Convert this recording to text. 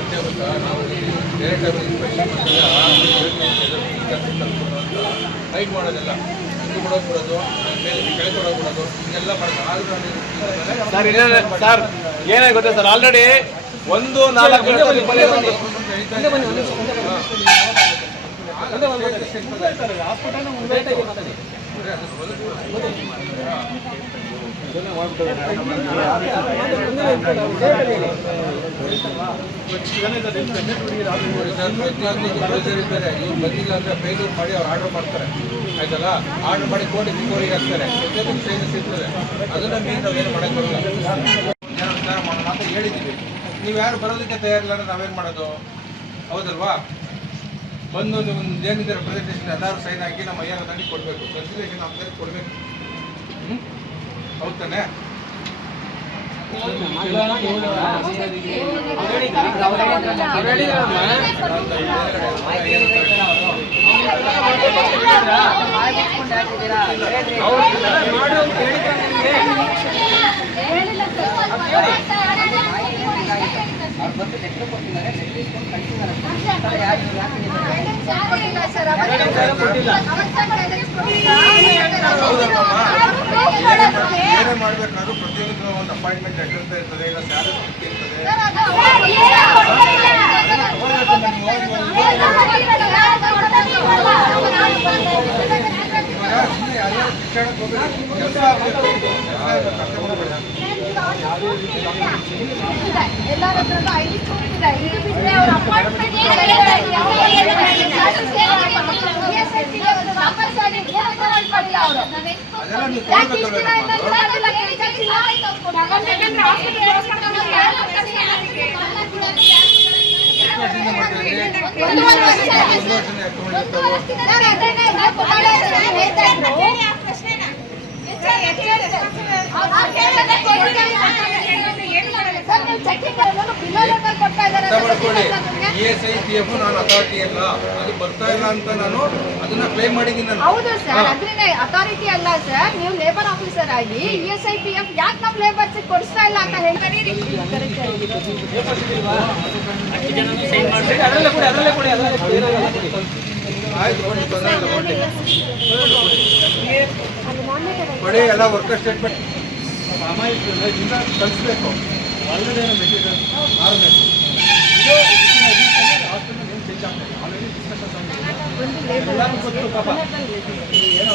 ಸತ್ಯ ಗೊತ್ತಾ, ನಾವು ಡೈರೆಕ್ಟಾಗಿ ಇನ್ಸ್ಪೆಕ್ಷನ್ ಹೈಡ್ ಮಾಡೋದೆಲ್ಲ ಇದು ಕೊಡೋದು ಮೇಲೆ ಕೆಳಗೆ ಕೊಡೋದು ಇದೆಲ್ಲ ಮಾಡ್ತಾರೆ. ಸರ್ ಏನಾಗಿ ಗೊತ್ತಾ ಸರ್, ಆಲ್ರೆಡಿ 1-4 ಬಂದಿಲ್ಲ ಅಂದ್ರೆ ಫೇಲ್ಯೂರ್ ಮಾಡಿ ಅವ್ರು ಆರ್ಡರ್ ಮಾಡ್ತಾರೆ ಆಯ್ತಲ್ಲ, ಆರ್ಡರ್ ಮಾಡಿ ಕೋರ್ಟಿಗೆ ರಿಕವರಿಗೆ ಹಾಕ್ತಾರೆ, ಚೇಂಜಸ್ ಇರ್ತದೆ. ಅದನ್ನ ಮೀನ್ ನಾವೇನು ಮಾಡಕ್ ಬರಲ್ಲ. ಉದ್ಧಾರ ಮಾಡೋಣ ಅಂತ ಹೇಳಿದ್ದೀವಿ, ನೀವು ಯಾರು ಬರೋದಕ್ಕೆ ತಯಾರಿಲ್ಲ ಅಂದ್ರೆ ನಾವೇನು ಮಾಡೋದು? ಹೌದಲ್ವಾ? ಬಂದು ನೀವು ಏನಿದ್ದಾರೆ ಪ್ರೆಸೆಂಟೇಷನ್ ಎಲ್ಲರೂ ಸೈನ್ ಹಾಕಿ ನಮ್ಮ ಅಯ್ಯನ ತಂಡಿ ಕೊಡಬೇಕು, ಕನ್ಸಿಲೇಷನ್ ನಮ್ಮ ಕಡೆ ಕೊಡಬೇಕು. ಹೌದು ತಾನೆ? ಏನೇ ಮಾಡಬೇಕಾದ್ರೂ ಪ್ರತಿಯೊಂದು ಒಂದು ಅಪಾಯಿಂಟ್ಮೆಂಟ್ ಲೆಟರ್ ಇರ್ತದೆ, ಇಲ್ಲ ಸ್ಯಾಲರಿ ಇರ್ತದೆ. ಶಿಕ್ಷಣಕ್ಕೆ ಹೋಗಿ ಕೆಲಸ ಎಲ್ಲರ ಹತ್ರ ಐಡಿ ಕೊಡ್ತಿದ್ದಾರೆ. ಇದು ಬಿಟ್ಟರೆ ಅವ್ರ ಅಪಾಯಿಂಟ್ಮೆಂಟ್ ESIPF ನಾನು ಅಥಾರಿಟಿ ಅಲ್ಲ, ಅದು ಬರ್ತಾ ಇಲ್ಲ ಅಂತ ನಾನು ಅದನ್ನ ಕ್ಲೈಮ್ ಮಾಡಿದ್ದೀನಿ. ಹೌದು ಸರ್, ಅದ್ರಿಂದ ಅಥಾರಿಟಿ ಅಲ್ಲ ಸರ್, ನೀವು ಲೇಬರ್ ಆಫೀಸರ್ ಆಗಿ ESIPF ಯಾಕೆ ನಾವು ಲೇಬರ್ಸ್ ಕೊಡಿಸ್ತಾ ಇಲ್ಲ ಅಂತ ಹೇಳ್ತಾರೆ. ಆಯ್ತು ಕೊಡಿ, ಎಲ್ಲ ವರ್ಕರ್ ಸ್ಟೇಟ್ಮೆಂಟ್ ಕಳಿಸ್ಬೇಕು. ಆಲ್ರೆಡಿ ಮೆಟೀರಿಯಲ್ ಮಾರಬೇಕು. ಏನೋ